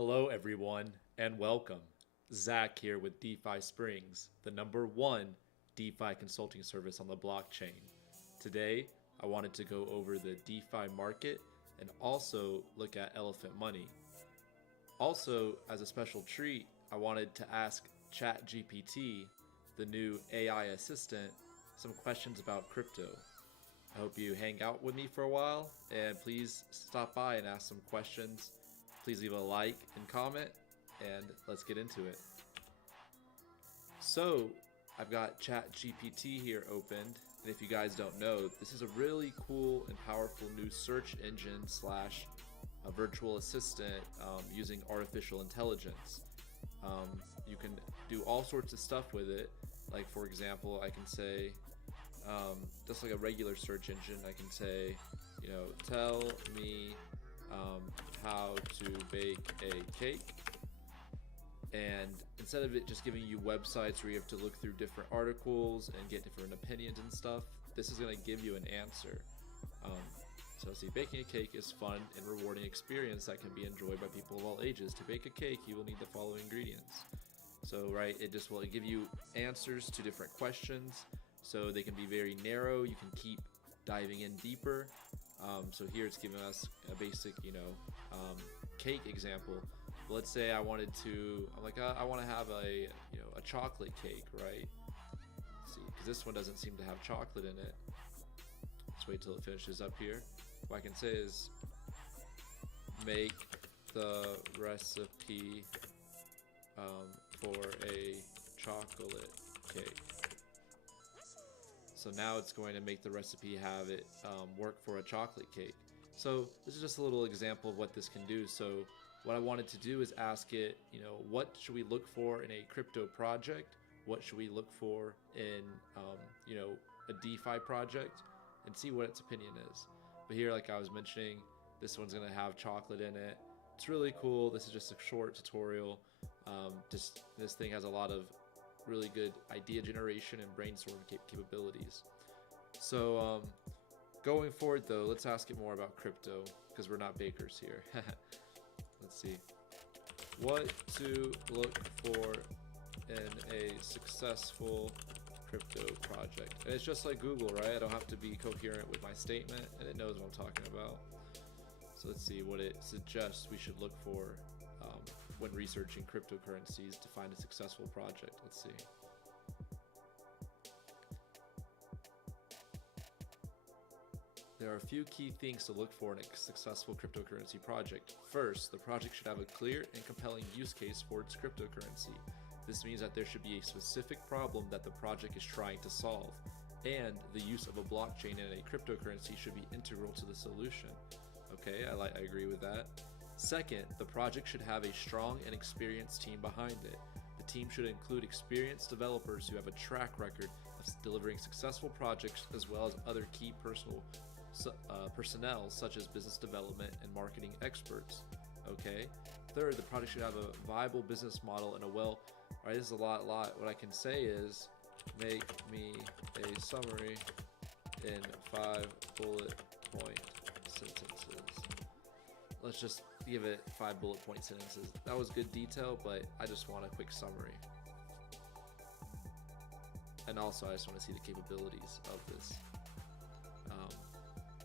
Hello, everyone, and welcome. Zach here with DeFi Springs, the number one DeFi consulting service on the blockchain. Today, I wanted to go over the DeFi market and also look at elephant money. Also, as a special treat, I wanted to ask Chatgpt, the new AI assistant, some questions about crypto. I hope you hang out with me for a while and please stop by and ask some questions. Please leave a like and comment, and let's get into it. So, I've got ChatGPT here opened, and if you guys don't know, this is a really cool and powerful new search engine slash a virtual assistant using artificial intelligence. You can do all sorts of stuff with it. Like, for example, I can say, just like a regular search engine, I can say, tell me how to bake a cake. And instead of it just giving you websites where you have to look through different articles and get different opinions and stuff, this is going to give you an answer. So see, baking a cake is fun and rewarding experience that can be enjoyed by people of all ages. To bake a cake, you will need the following ingredients. So, right, it just will give you answers to different questions. So they can be very narrow. You can keep diving in deeper. So here it's giving us a basic, cake example. Let's say I wanted to, I'm like, I want to have a chocolate cake, right? Let's see, because this one doesn't seem to have chocolate in it. Let's wait till it finishes up here. What I can say is make the recipe for a chocolate cake. So now it's going to make the recipe have it work for a chocolate cake. So this is just a little example of what this can do. So what I wanted to do is ask it, what should we look for in a crypto project? What should we look for in, a DeFi project, and see what its opinion is. But here, like I was mentioning, this one's going to have chocolate in it. It's really cool. This is just a short tutorial. Just this thing has a lot of really good idea generation and brainstorming capabilities. So going forward though, let's ask it more about crypto because we're not bakers here. Let's see. What to look for in a successful crypto project. And it's just like Google, right? I don't have to be coherent with my statement and it knows what I'm talking about. So let's see what it suggests we should look for when researching cryptocurrencies to find a successful project. Let's see. There are a few key things to look for in a successful cryptocurrency project. First, the project should have a clear and compelling use case for its cryptocurrency. This means that there should be a specific problem that the project is trying to solve, and the use of a blockchain and a cryptocurrency should be integral to the solution. Okay, I agree with that. Second, the project should have a strong and experienced team behind it. The team should include experienced developers who have a track record of delivering successful projects, as well as other key personnel such as business development and marketing experts. Okay. Third, the project should have a viable business model and all right, this is a lot. What I can say is make me a summary in 5 bullet point sentences. Let's just give it 5 bullet point sentences. That was good detail, but I just want a quick summary. And also, I just want to see the capabilities of this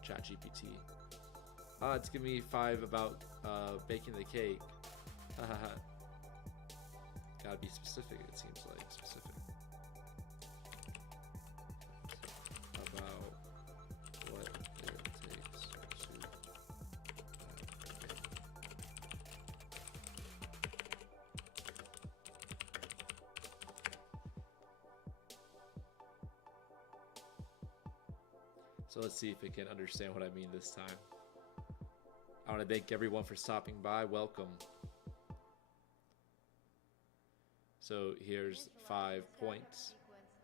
ChatGPT. It's giving me 5 about baking the cake. Gotta be specific, it seems like. Specific. About what it takes to So let's see if it can understand what I mean this time. I want to thank everyone for stopping by. Welcome. So here's 5 points.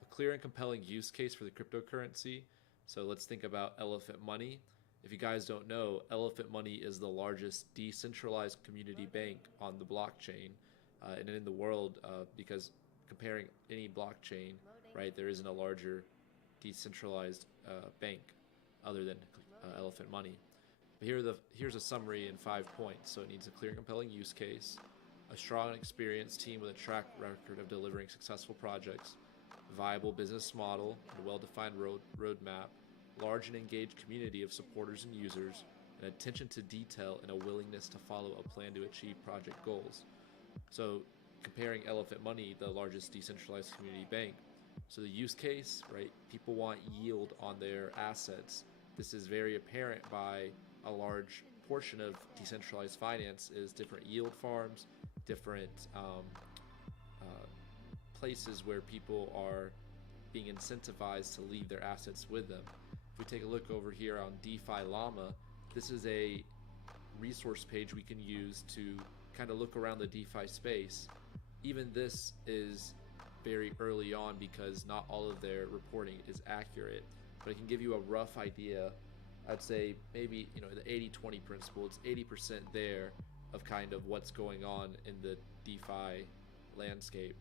A clear and compelling use case for the cryptocurrency. So let's think about Elephant Money. If you guys don't know, Elephant Money is the largest decentralized community bank on the blockchain and in the world because comparing any blockchain, right, there isn't a larger decentralized bank other than Elephant Money. But here's a summary in 5 points. So it needs a clear and compelling use case, a strong and experienced team with a track record of delivering successful projects, viable business model and a well-defined roadmap, large and engaged community of supporters and users, and attention to detail and a willingness to follow a plan to achieve project goals. So comparing Elephant Money, the largest decentralized community bank. So the use case, right? People want yield on their assets. This is very apparent by a large portion of decentralized finance is different yield farms, different places where people are being incentivized to leave their assets with them. If we take a look over here on DeFi Llama, this is a resource page we can use to kind of look around the DeFi space. Even this is very early on because not all of their reporting is accurate, but it can give you a rough idea. I'd say maybe, the 80-20 principle, it's 80% there of kind of what's going on in the DeFi landscape.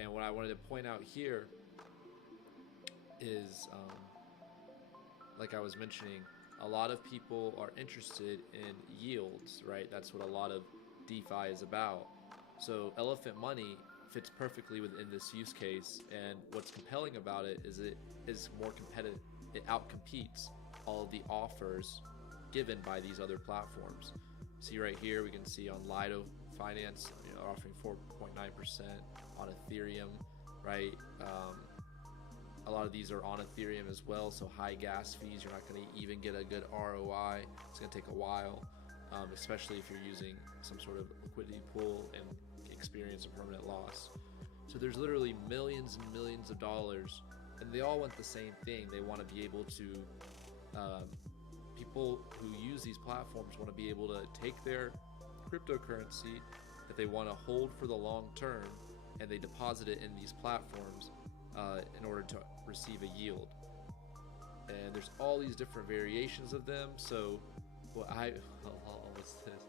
And what I wanted to point out here is, like I was mentioning, a lot of people are interested in yields, right? That's what a lot of DeFi is about. So Elephant Money fits perfectly within this use case, and what's compelling about it is more competitive. It outcompetes all of the offers given by these other platforms. See right here, we can see on Lido Finance, offering 4.9% on Ethereum, right? A lot of these are on Ethereum as well, so high gas fees. You're not going to even get a good ROI. It's going to take a while, especially if you're using some sort of liquidity pool and experience a permanent loss. So there's literally millions and millions of dollars, and they all want the same thing. They want to be able to, people who use these platforms want to be able to take their cryptocurrency that they want to hold for the long term, and they deposit it in these platforms in order to receive a yield. And there's all these different variations of them. So what's this?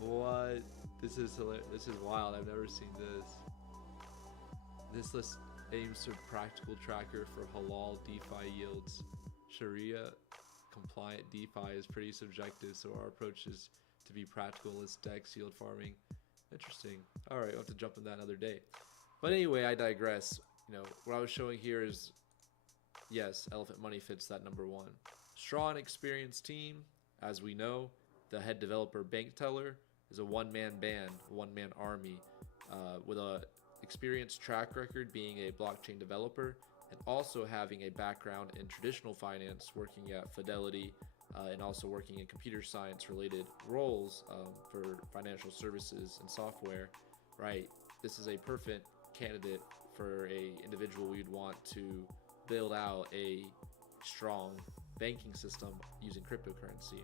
What? This is hilarious. This is wild. I've never seen this. This list aims to practical tracker for halal DeFi yields. Sharia compliant DeFi is pretty subjective, so our approach is to be practical and list DEX yield farming. Interesting. All right, I'll have to jump on that another day. But anyway, I digress. What I was showing here is, yes, Elephant Money fits that number one. Strong, experienced team. As we know, the head developer, bank teller, is a one-man band, one-man army, with a experienced track record being a blockchain developer and also having a background in traditional finance, working at Fidelity, and also working in computer science related roles for financial services and software, right? This is a perfect candidate for a individual we'd want to build out a strong banking system using cryptocurrency.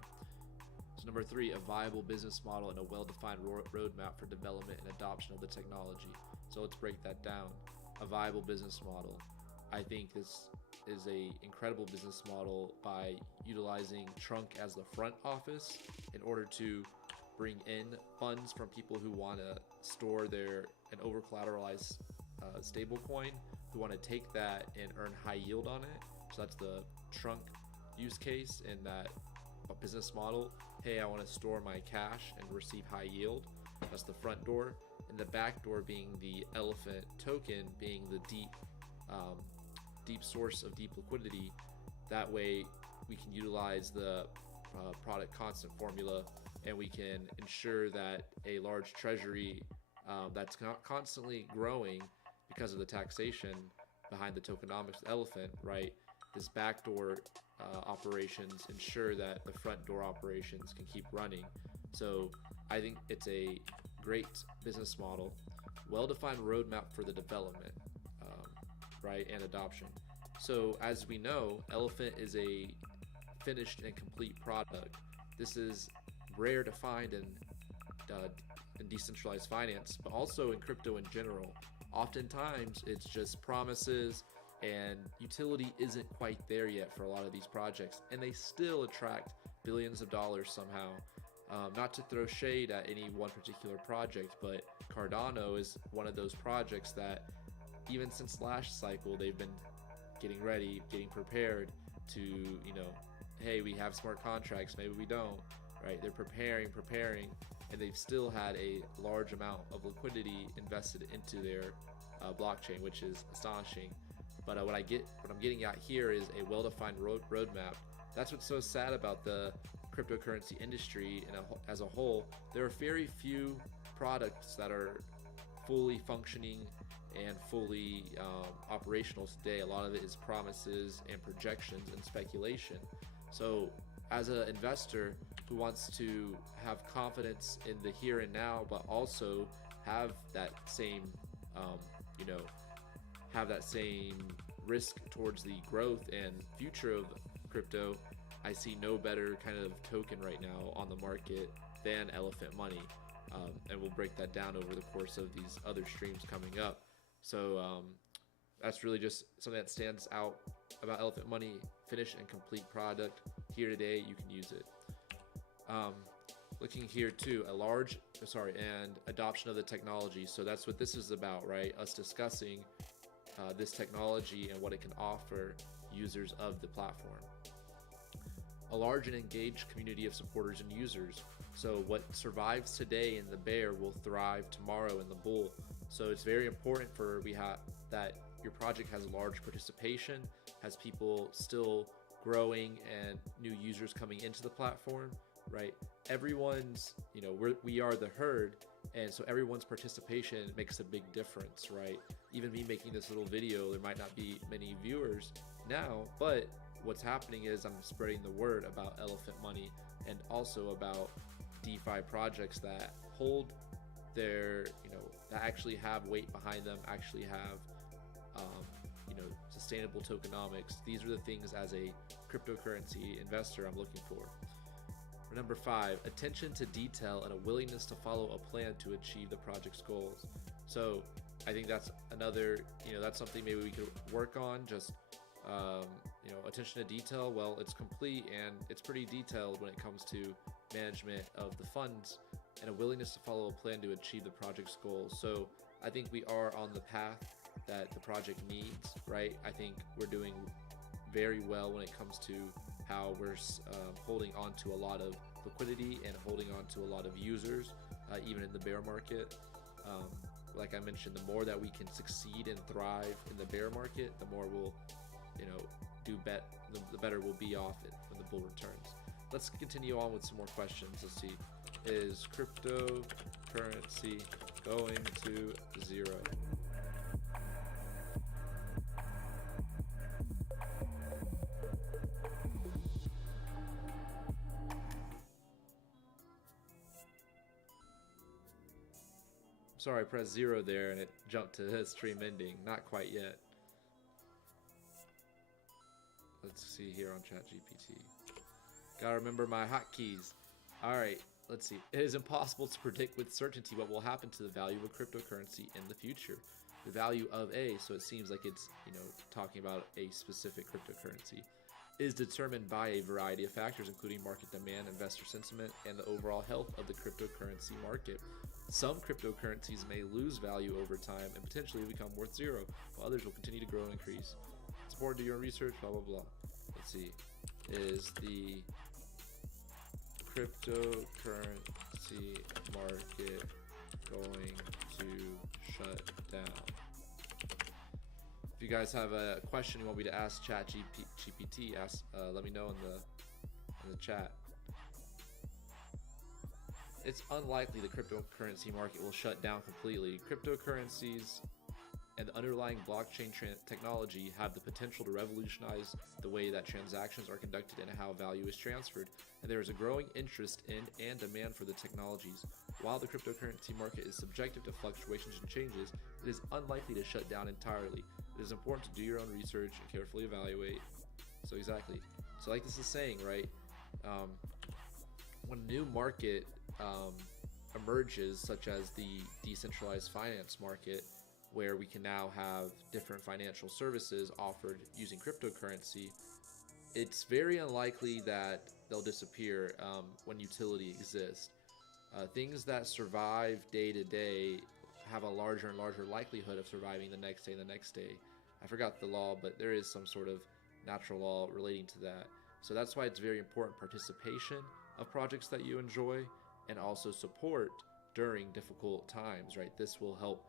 So number three, a viable business model and a well-defined roadmap for development and adoption of the technology. So let's break that down. A viable business model. I think this is a incredible business model by utilizing Trunk as the front office in order to bring in funds from people who want to store an over collateralized stable coin, who want to take that and earn high yield on it. So that's the Trunk use case in that business model. Hey, I want to store my cash and receive high yield. That's the front door, and the back door being the Elephant token, being the deep source of deep liquidity. That way we can utilize the product constant formula, and we can ensure that a large treasury that's constantly growing because of the taxation behind the tokenomics of the Elephant, right? This backdoor operations ensure that the front door operations can keep running. So I think it's a great business model, well-defined roadmap for the development, right, and adoption. So as we know, Elephant is a finished and complete product. This is rare to find in decentralized finance, but also in crypto in general. Oftentimes it's just promises, and utility isn't quite there yet for a lot of these projects, and they still attract billions of dollars somehow. Not to throw shade at any one particular project, but Cardano is one of those projects that even since last cycle they've been getting ready, getting prepared to, hey, we have smart contracts, maybe we don't, right? They're preparing, and they've still had a large amount of liquidity invested into their blockchain, which is astonishing. But what I'm getting at here is a well-defined roadmap. That's what's so sad about the cryptocurrency industry as a whole. There are very few products that are fully functioning and fully operational today. A lot of it is promises and projections and speculation. So as an investor who wants to have confidence in the here and now, but also have that same risk towards the growth and future of crypto, I see no better kind of token right now on the market than Elephant Money. And we'll break that down over the course of these other streams coming up. So that's really just something that stands out about Elephant Money. Finished and complete product here today. You can use it. Looking here too, and adoption of the technology. So that's what this is about, right? Us discussing this technology and what it can offer users of the platform. A large and engaged community of supporters and users. So what survives today in the bear will thrive tomorrow in the bull. So it's very important that your project has large participation, has people still growing and new users coming into the platform, right? Everyone's, we are the herd, and so everyone's participation makes a big difference, right? Even me making this little video, there might not be many viewers now, but what's happening is I'm spreading the word about Elephant Money and also about DeFi projects that hold their, that actually have weight behind them, actually have, sustainable tokenomics. These are the things as a cryptocurrency investor I'm looking for. Number 5, attention to detail and a willingness to follow a plan to achieve the project's goals. So I think that's another, that's something maybe we could work on. Just, attention to detail. Well, it's complete and it's pretty detailed when it comes to management of the funds and a willingness to follow a plan to achieve the project's goals. So I think we are on the path that the project needs, right? I think we're doing very well when it comes to how we're holding on to a lot of liquidity and holding on to a lot of users, even in the bear market. Like I mentioned, the more that we can succeed and thrive in the bear market, the more we'll, the better we'll be off it when the bull returns. Let's continue on with some more questions. Let's see. Is cryptocurrency going to zero? Sorry, I pressed 0 there and it jumped to stream ending. Not quite yet. Let's see here on Chatgpt. Gotta remember my hotkeys. Alright, let's see. It is impossible to predict with certainty what will happen to the value of a cryptocurrency in the future. The value of so it seems like it's, talking about a specific cryptocurrency, is determined by a variety of factors, including market demand, investor sentiment, and the overall health of the cryptocurrency market. Some cryptocurrencies may lose value over time and potentially become worth 0, while others will continue to grow and increase. It's important to do your own research, blah, blah, blah. Let's see. Is the cryptocurrency market going to shut down? If you guys have a question you want me to ask ChatGPT, let me know in the chat. It's unlikely the cryptocurrency market will shut down completely. Cryptocurrencies and the underlying blockchain technology have the potential to revolutionize the way that transactions are conducted and how value is transferred, and there is a growing interest in and demand for the technologies. While the cryptocurrency market is subjective to fluctuations and changes, it is unlikely to shut down entirely. It is important to do your own research and carefully evaluate. So exactly. So like this is saying, right? When a new market emerges, such as the decentralized finance market, where we can now have different financial services offered using cryptocurrency, it's very unlikely that they'll disappear when utility exists. Things that survive day to day have a larger and larger likelihood of surviving the next day and the next day. I forgot the law, but there is some sort of natural law relating to that. So that's why it's very important participation of projects that you enjoy, and also support during difficult times, right? This will help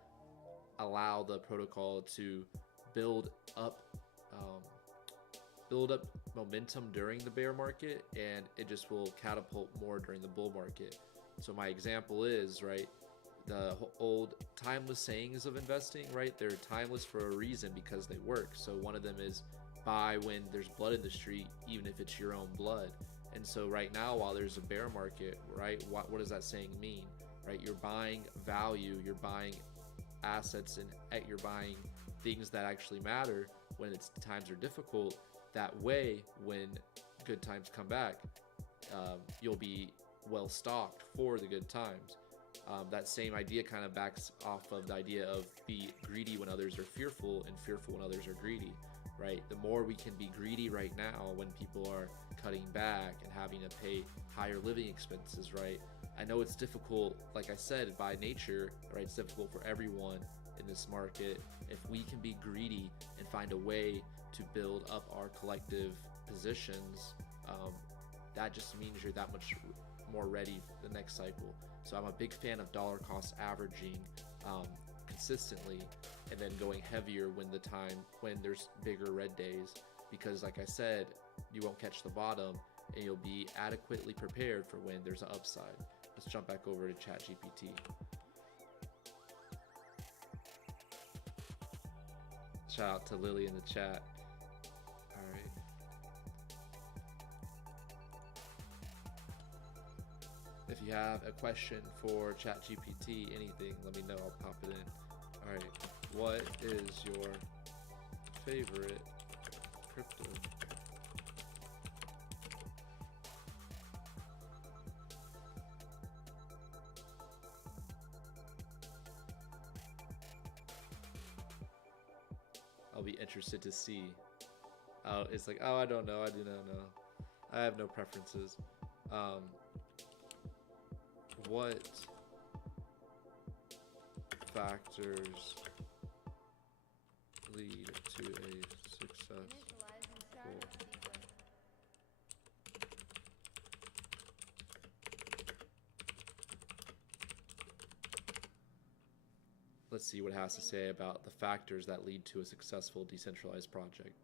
allow the protocol to build up um, build up momentum during the bear market, and it just will catapult more during the bull market. So my example is, right, the old timeless sayings of investing, right? They're timeless for a reason because they work. So one of them is buy when there's blood in the street, even if it's your own blood. And so right now, while there's a bear market, right, what does that saying mean, right? You're buying value, you're buying assets, and you're buying things that actually matter when times are difficult. That way, when good times come back, you'll be well stocked for the good times. That same idea kind of backs off of the idea of be greedy when others are fearful and fearful when others are greedy, right? The more we can be greedy right now when people are cutting back and having to pay higher living expenses, right? I know it's difficult, like I said, by nature, right? It's difficult for everyone in this market. If we can be greedy and find a way to build up our collective positions, that just means you're that much more ready for the next cycle. So I'm a big fan of dollar cost averaging consistently, and then going heavier when there's bigger red days, because like I said, you won't catch the bottom and you'll be adequately prepared for when there's an upside. Let's jump back over to Chatgpt. Shout out to Lily in the chat. All right. If you have a question for Chatgpt, anything, let me know. I'll pop it in. All right. What is your favorite crypto? I'll be interested to see. Oh, it's like, oh, I don't know. I do not know. I have no preferences. What factors lead to a successful? Let's see what it has to say about the factors that lead to a successful decentralized project.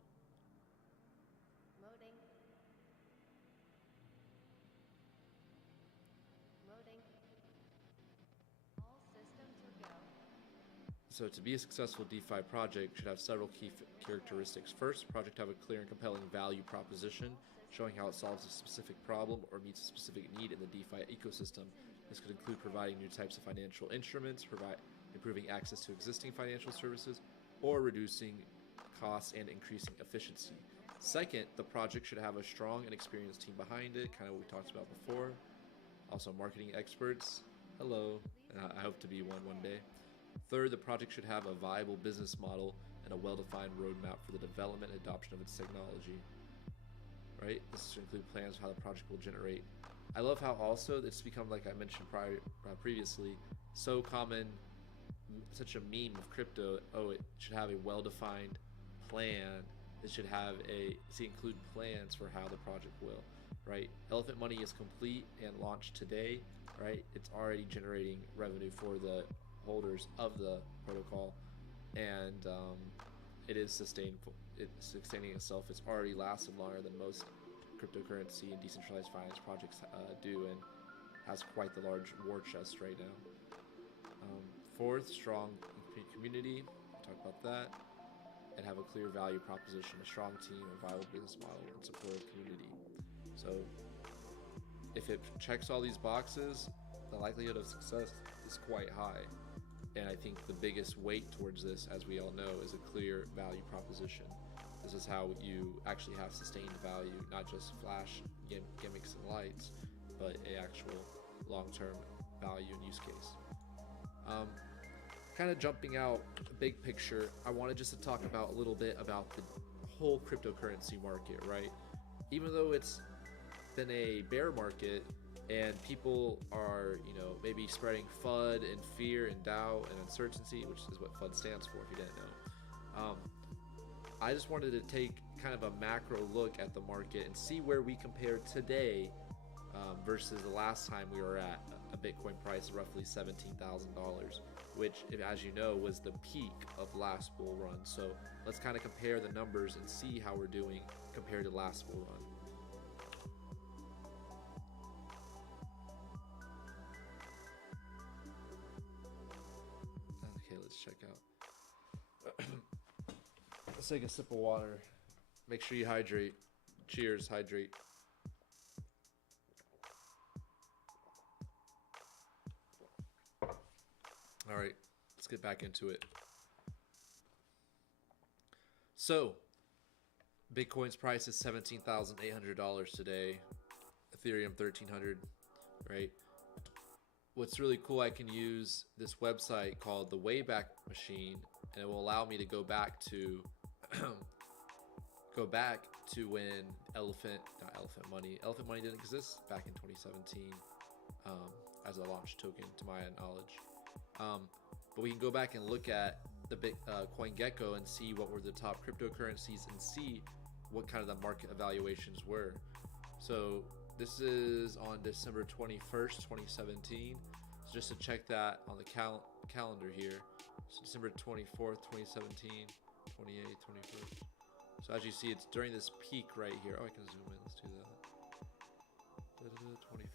So to be a successful DeFi project should have several key characteristics. First, project have a clear and compelling value proposition, showing how it solves a specific problem or meets a specific need in the DeFi ecosystem. This could include providing new types of financial instruments, improving access to existing financial services, or reducing costs and increasing efficiency. Second, the project should have a strong and experienced team behind it, kind of what we talked about before. Also, marketing experts. Hello, and I hope to be one day. Third, the project should have a viable business model and a well-defined roadmap for the development and adoption of its technology. Right? This should include plans for how the project will generate. I love how also it's become, like I mentioned previously, so common, such a meme of crypto. Oh, it should have a well-defined plan. It should include plans for how the project will. Right? Elephant Money is complete and launched today. Right? It's already generating revenue for the holders of the protocol, and it is sustainable. It's sustaining itself. It's already lasted longer than most cryptocurrency and decentralized finance projects do, and has quite the large war chest right now. Fourth, strong community. Talk about that, and have a clear value proposition, a strong team, a viable business model, and supportive community. So, if it checks all these boxes, the likelihood of success is quite high. And I think the biggest weight towards this, as we all know, is a clear value proposition. This is how you actually have sustained value, not just flash gimmicks and lights, but an actual long-term value and use case. Kind of jumping out big picture, I wanted just to talk about a little bit about the whole cryptocurrency market, right? Even though it's been a bear market, and people are, maybe spreading FUD and fear and doubt and uncertainty, which is what FUD stands for, if you didn't know. I just wanted to take kind of a macro look at the market and see where we compare today versus the last time we were at a Bitcoin price of roughly $17,000, which, as you know, was the peak of last bull run. So let's kind of compare the numbers and see how we're doing compared to last bull run. Okay, let's check out. Let's take a sip of water. Make sure you hydrate. Cheers, hydrate. All right, let's get back into it. So, Bitcoin's price is $17,800 today. Ethereum $1,300, right? What's really cool, I can use this website called the Wayback Machine, and it will allow me to go back to when Elephant Money didn't exist back in 2017 as a launch token, to my knowledge. But we can go back and look at the CoinGecko and see what were the top cryptocurrencies and see what kind of the market evaluations were. So this is on December 21st, 2017. So just to check that on the calendar here. So December 24th, 2017, 28th, 21st. So as you see, it's during this peak right here. Oh, I can zoom in. Let's do that.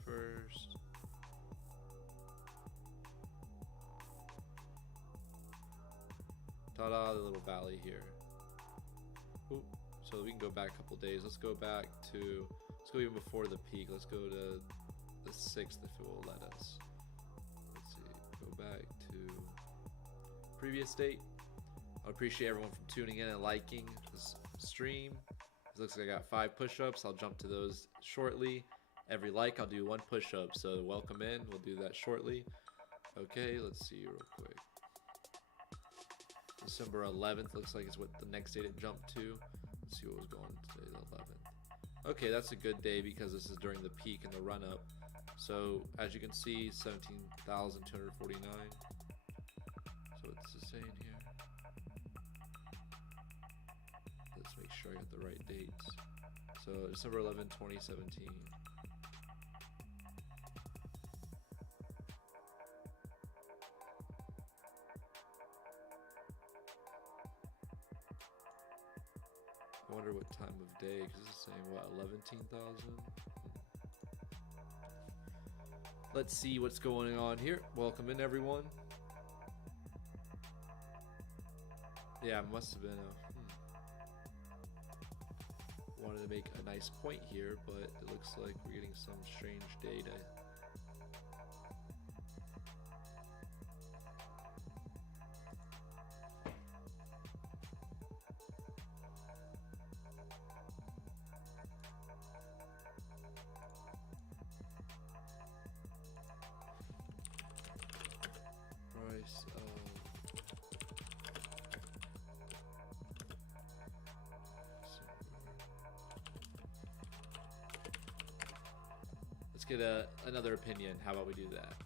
21st. Ta-da, the little valley here. Ooh, so we can go back a couple days. Let's go even before the peak. Let's go to the 6th if it will let us. Let's see, go back to previous date. I appreciate everyone from tuning in and liking this stream. It looks like I got 5 push-ups. I'll jump to those shortly. Every like, I'll do 1 push-up. So welcome in. We'll do that shortly. Okay, let's see real quick. December 11th looks like it's what the next date it jumped to. Let's see what was going today, the 11th. Okay, that's a good day because this is during the peak and the run-up. So as you can see, 17,249. So it's the same here. Let's make sure I got the right dates. So December 11, 2017. I wonder what time of day, because this is saying what, 11,000? Let's see what's going on here. Welcome in, everyone. Yeah, it must have been wanted to make a nice point here, but it looks like we're getting some strange data. Price of let's get another opinion. How about we do that?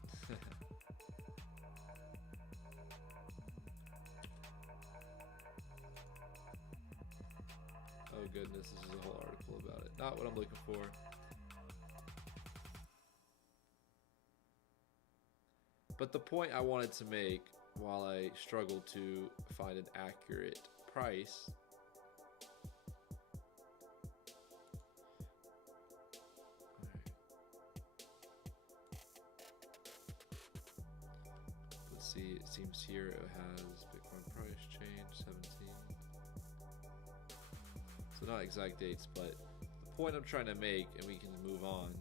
Oh goodness, this is a whole article about it. Not what I'm looking for. But the point I wanted to make while I struggled to find an accurate price let's see, it seems here it has Bitcoin price change 17. So not exact dates, but the point I'm trying to make, and we can move on,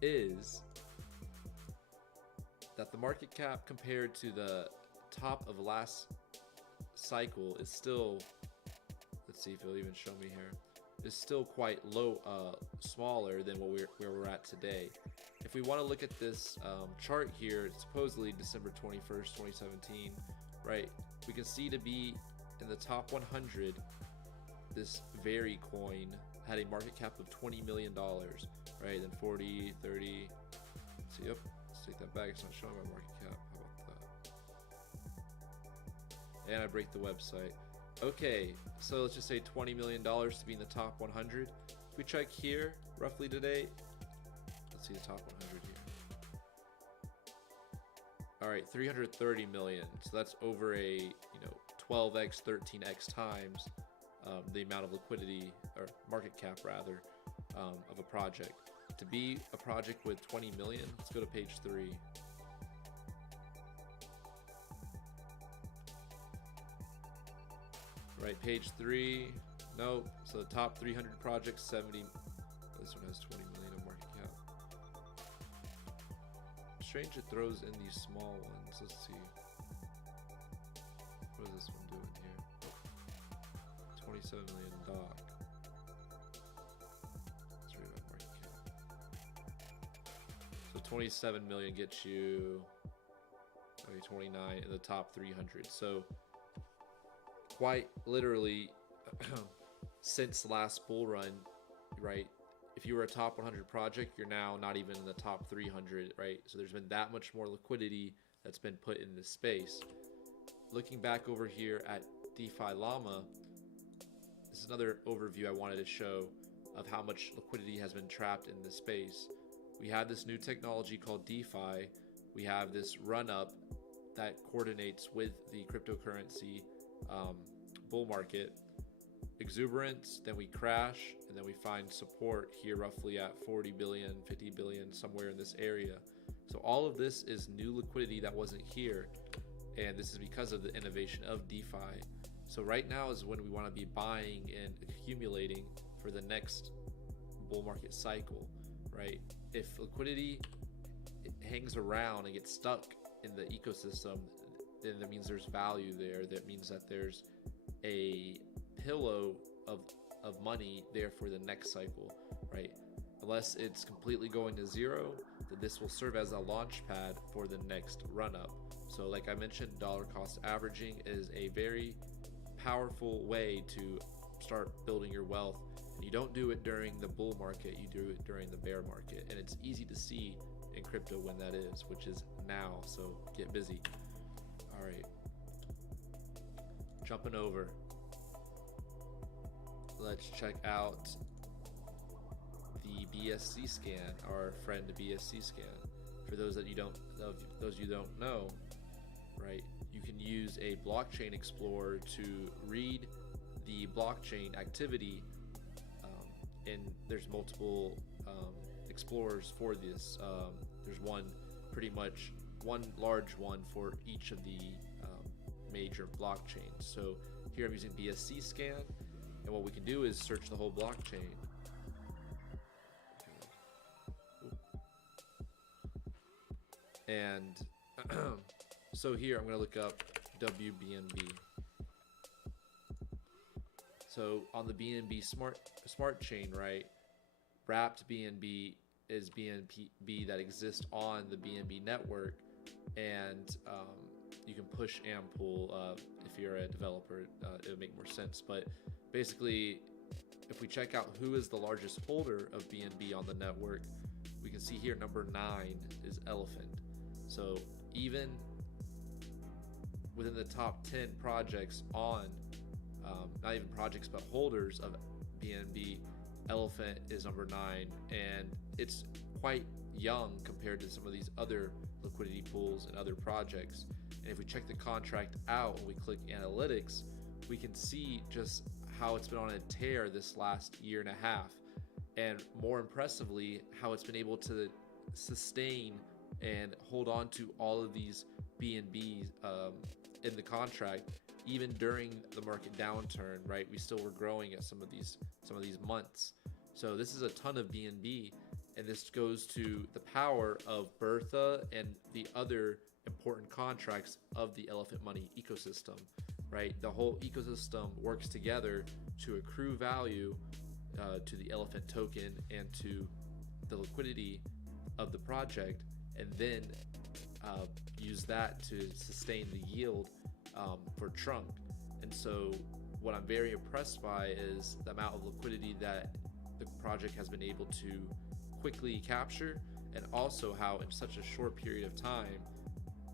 is that the market cap compared to the top of last cycle is still, let's see if it'll even show me here, is still quite low, smaller than where we're at today. If we want to look at this chart here, it's supposedly December 21st, 2017, right? We can see to be in the top 100, this Very coin had a market cap of $20 million, right? Then 40, 30, so yep. Take that back, it's not showing my market cap. How about that? And I break the website. Okay, so let's just say $20 million to be in the top 100. If we check here, roughly today, let's see the top 100 here. All right, 330 million. So that's over a 12x, 13x times the amount of liquidity or market cap rather of a project. To be a project with 20 million, let's go to page 3. Right, page 3. Nope. So the top 300 projects, 70. This one has 20 million of market cap. Strange it throws in these small ones. Let's see. What is this one doing here? 27 million doc. Let's read about market cap. So 27 million gets you 29 in the top 300. So quite literally since the last bull run, right? If you were a top 100 project, you're now not even in the top 300, right? So there's been that much more liquidity that's been put in this space. Looking back over here at DeFi Llama, this is another overview I wanted to show of how much liquidity has been trapped in this space. We have this new technology called DeFi. We have this run up that coordinates with the cryptocurrency bull market. Exuberance, then we crash, and then we find support here roughly at 40 billion, 50 billion, somewhere in this area. So all of this is new liquidity that wasn't here, and this is because of the innovation of DeFi. So right now is when we want to be buying and accumulating for the next bull market cycle, right? If liquidity hangs around and gets stuck in the ecosystem, then that means there's value there. That means that there's a pillow of money there for the next cycle, right? Unless it's completely going to zero, then this will serve as a launch pad for the next run up. So like I mentioned, dollar cost averaging is a very powerful way to start building your wealth. And you don't do it during the bull market, you do it during the bear market. And it's easy to see in crypto when that is, which is now, so get busy. All right, jumping over. Let's check out the BSC scan, our friend BSC scan. For those that you don't know, right? You can use a blockchain explorer to read the blockchain activity, and there's multiple explorers for this. There's one large one for each of the major blockchains. So here I'm using BSC scan. And what we can do is search the whole blockchain. And so here I'm going to look up WBNB. So on the BNB smart chain, right? Wrapped BNB is BNB that exists on the BNB network, and you can push and pull if you're a developer. It would make more sense, but basically, if we check out who is the largest holder of BNB on the network, we can see here number 9 is Elephant. So even within the top 10 projects on, not even projects, but holders of BNB, Elephant is number 9, and it's quite young compared to some of these other liquidity pools and other projects. And if we check the contract out and we click analytics, we can see just how it's been on a tear this last year and a half, and more impressively, how it's been able to sustain and hold on to all of these BNBs in the contract, even during the market downturn, right? We still were growing at some of these months. So this is a ton of BNB, and this goes to the power of Bertha and the other important contracts of the Elephant Money ecosystem. Right, the whole ecosystem works together to accrue value to the Elephant token and to the liquidity of the project, and then use that to sustain the yield for Trunk. And so what I'm very impressed by is the amount of liquidity that the project has been able to quickly capture, and also how in such a short period of time,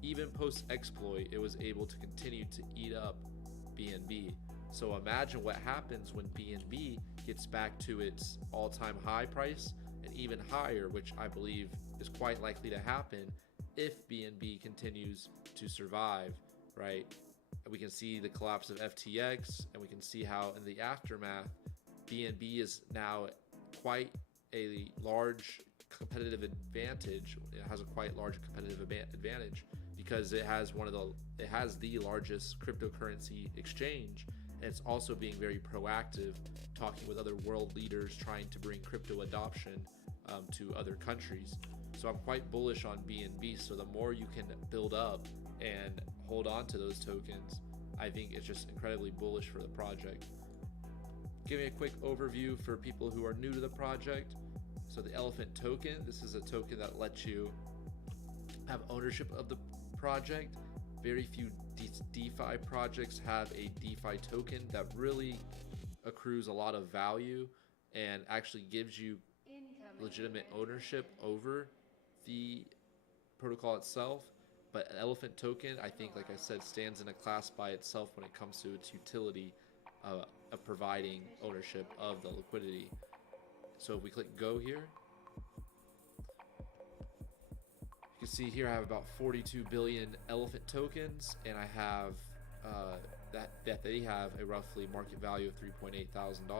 even post exploit, it was able to continue to eat up BNB. So imagine what happens when BNB gets back to its all-time high price and even higher, which I believe is quite likely to happen if BNB continues to survive, right? We can see the collapse of FTX, and we can see how in the aftermath, BNB is now quite a large competitive advantage. It has a quite large competitive advantage because it has the largest cryptocurrency exchange, and it's also being very proactive, talking with other world leaders, trying to bring crypto adoption to other countries. So I'm quite bullish on BNB. So the more you can build up and hold on to those tokens, I think it's just incredibly bullish for the project. Giving a quick overview for people who are new to the project. So the Elephant token, this is a token that lets you have ownership of the project. Very few DeFi projects have a DeFi token that really accrues a lot of value and actually gives you legitimate ownership over the protocol itself. But an Elephant token, I think, like I said, stands in a class by itself when it comes to its utility of providing ownership of the liquidity. So if we click go here, you can see here I have about 42 billion Elephant tokens, and I have that they have a roughly market value of $3.8 thousand.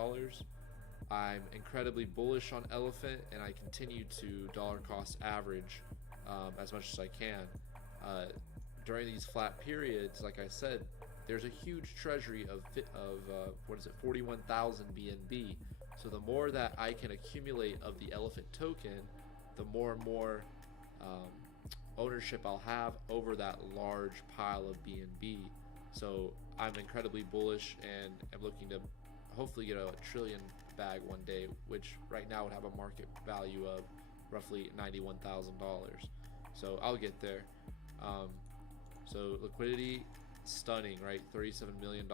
I'm incredibly bullish on Elephant, and I continue to dollar cost average as much as I can. During these flat periods, like I said, there's a huge treasury of 41,000 BNB. So the more that I can accumulate of the Elephant token, the more and more ownership I'll have over that large pile of BNB. So I'm incredibly bullish, and I'm looking to hopefully get a trillion bag one day, which right now would have a market value of roughly $91,000. So I'll get there. So liquidity, stunning, right? $37 million.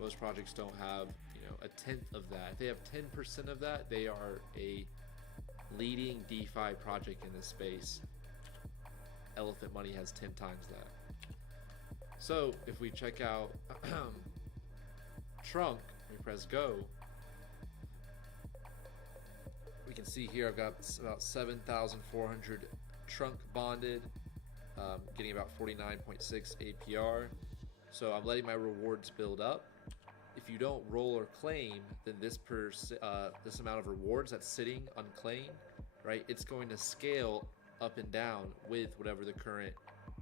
Most projects don't have, a tenth of that. If they have 10% of that, they are a leading DeFi project in this space. Elephant Money has 10 times that. So if we check out Trunk, we press go, we can see here I've got about 7,400 Trunk bonded, getting about 49.6 APR. So I'm letting my rewards build up. If you don't roll or claim, then this amount of rewards that's sitting unclaimed, right, it's going to scale up and down with whatever the current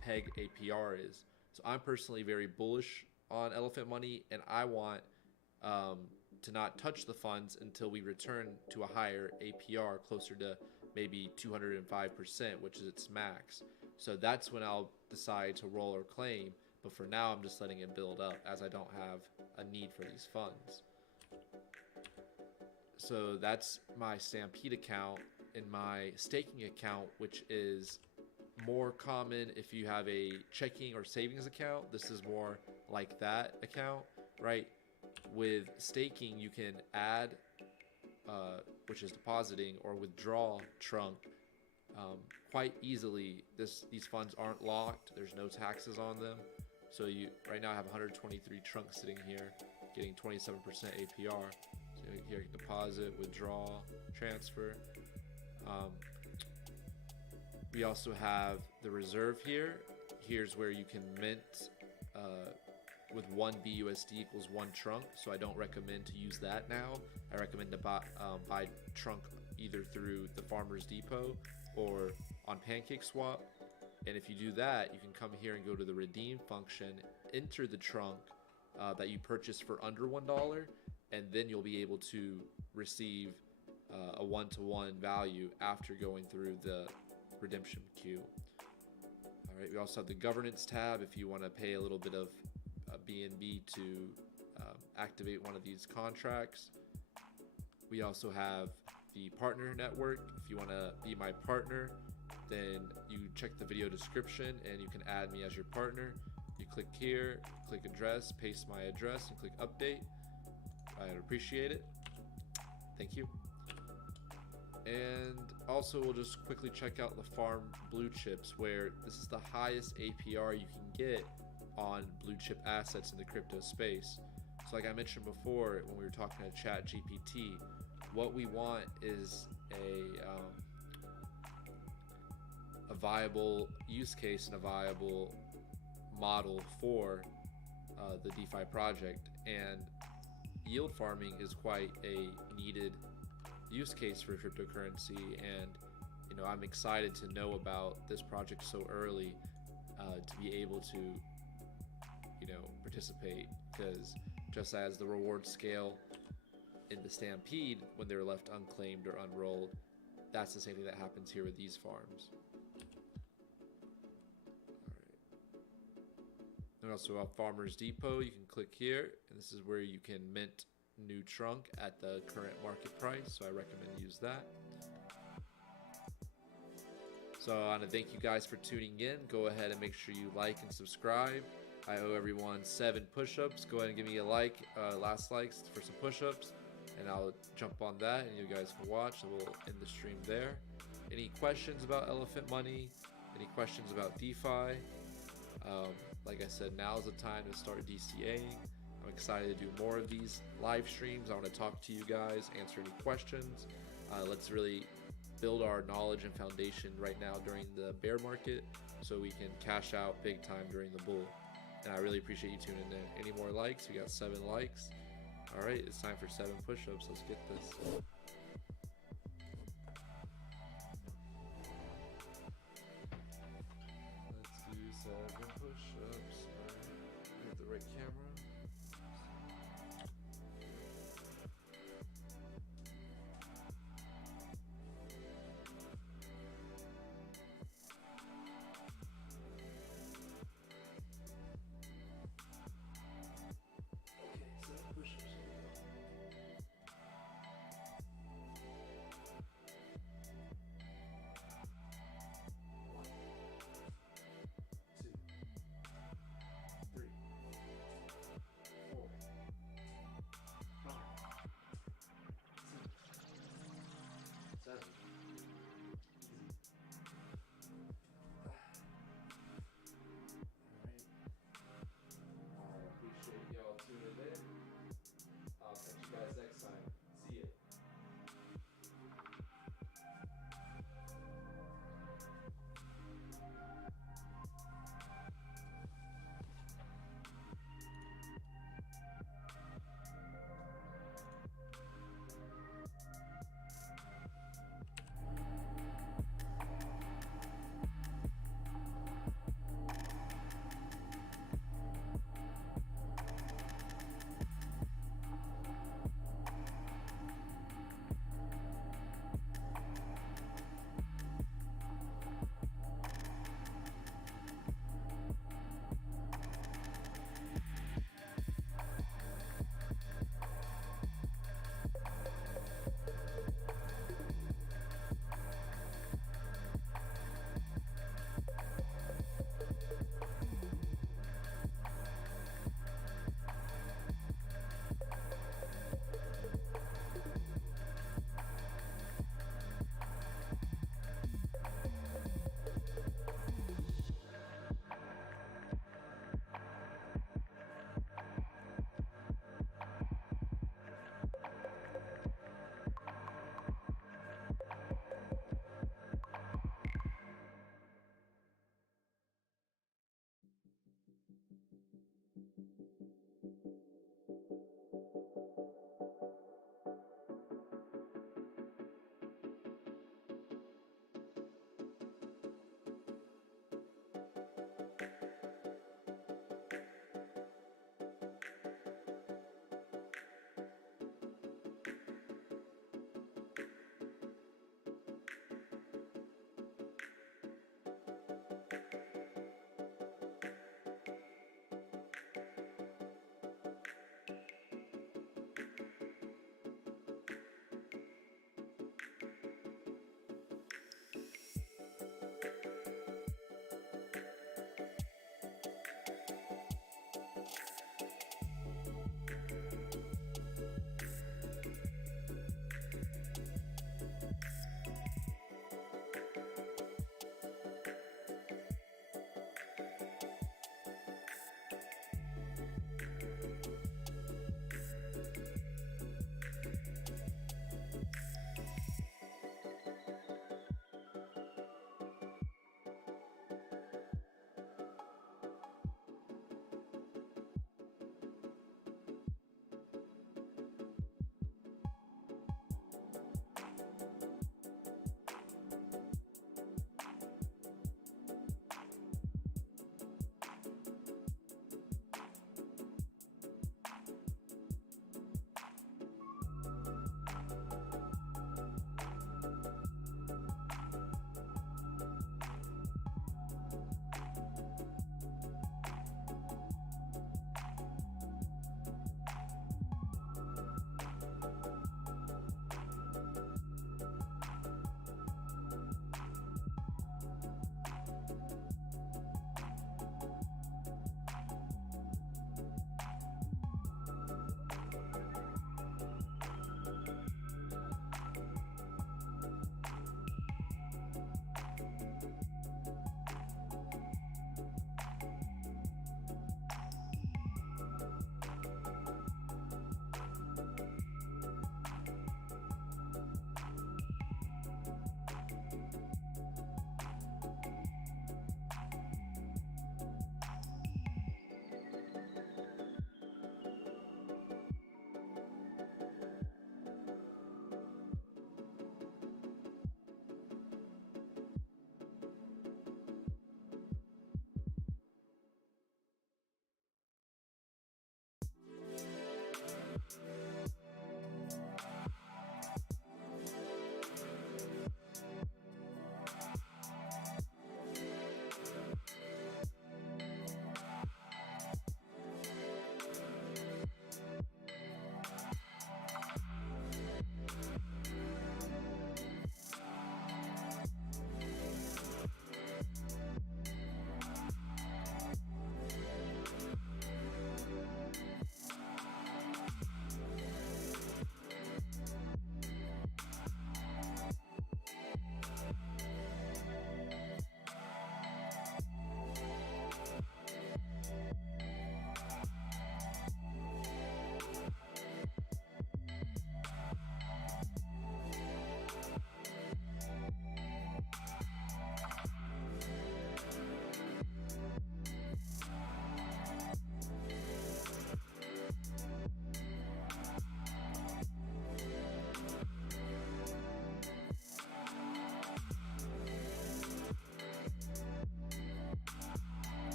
peg APR is. So I'm personally very bullish on Elephant Money, and I want to not touch the funds until we return to a higher APR, closer to maybe 205%, which is its max. So that's when I'll decide to roll or claim. But for now, I'm just letting it build up, as I don't have a need for these funds. So that's my Stampede account. In my staking account, which is more common if you have a checking or savings account, this is more like that account, right? With staking, you can add, which is depositing, or withdraw Trunk quite easily. These funds aren't locked. There's no taxes on them. So right now I have 123 Trunk sitting here, getting 27% APR. So here, deposit, withdraw, transfer. We also have the reserve here. Here's where you can mint with 1 BUSD equals 1 Trunk. So I don't recommend to use that now. I recommend to buy Trunk either through the Farmers Depot or on PancakeSwap. And if you do that, you can come here and go to the redeem function, enter the Trunk that you purchased for under $1, and then you'll be able to receive a one-to-one value after going through the redemption queue. All right, we also have the governance tab if you want to pay a little bit of BNB to activate one of these contracts. We also have the partner network. If you want to be my partner, then you check the video description and you can add me as your partner. You click here, click address, paste my address, and click update. I'd appreciate it. Thank you. And also, we'll just quickly check out the farm blue chips, where this is the highest APR you can get on blue chip assets in the crypto space. So like I mentioned before when we were talking to Chatgpt, what we want is a viable use case and a viable model for the DeFi project, and yield farming is quite a needed use case for cryptocurrency. And I'm excited to know about this project so early, to be able to participate, because just as the rewards scale in the Stampede when they're left unclaimed or unrolled, that's the same thing that happens here with these farms. And also on Farmers Depot, you can click here, and this is where you can mint new trunk at the current market price, so I recommend use that. So I want to thank you guys for tuning in. Go ahead and make sure you like and subscribe. I owe everyone 7 push-ups. Go ahead and give me a like, last likes for some push-ups, and I'll jump on that and you guys can watch, and we'll end the stream there. Any questions about Elephant Money? Any questions about DeFi? Like I said, now's the time to start DCAing. I'm excited to do more of these live streams. I want to talk to you guys, answer any questions. Let's really build our knowledge and foundation right now during the bear market, so we can cash out big time during the bull. And I really appreciate you tuning in. Any more likes? We got 7 likes. All right, it's time for 7 push-ups. Let's get this.